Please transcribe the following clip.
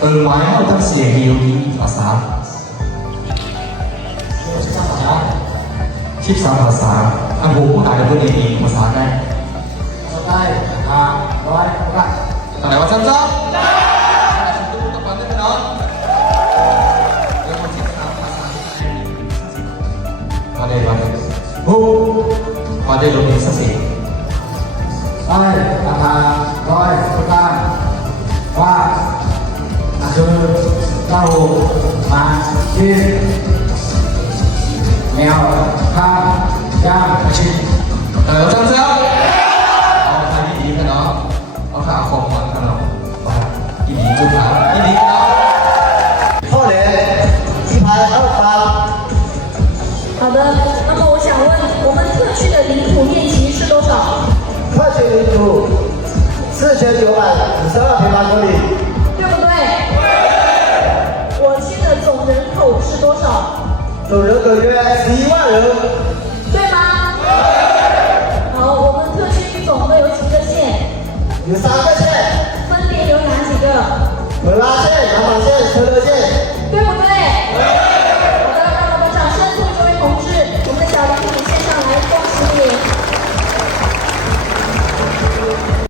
埋我得寫要ภาษา13ภาษาอันผมผู้อ่านตัวนี้ภาษาได้ได้ร้อยได้อะไรวะซ้ำๆได้กับฟังได้ไหมน้องแล้วมา13ภาษามาได้โอ้มาได้ลงสักสิได้ร้อยได้ว่าคือเรามาที่แมวข้าวย่างชิ้นจำเสื้อเอาทางดีกันเนาะเอาขาของมันกันเนาะอีดีจุดขาอีดีเนาะ后脸一排2发。好的，那么我想问，我们特区的领土面积是多少？特区领土4952平方公里，对不对？我区的总人口是多少？总人口约11万人，对吗？好，我们特区总共有几个县？有3个县，分别有哪几个？文拉县、阳马县、车德县，对不对？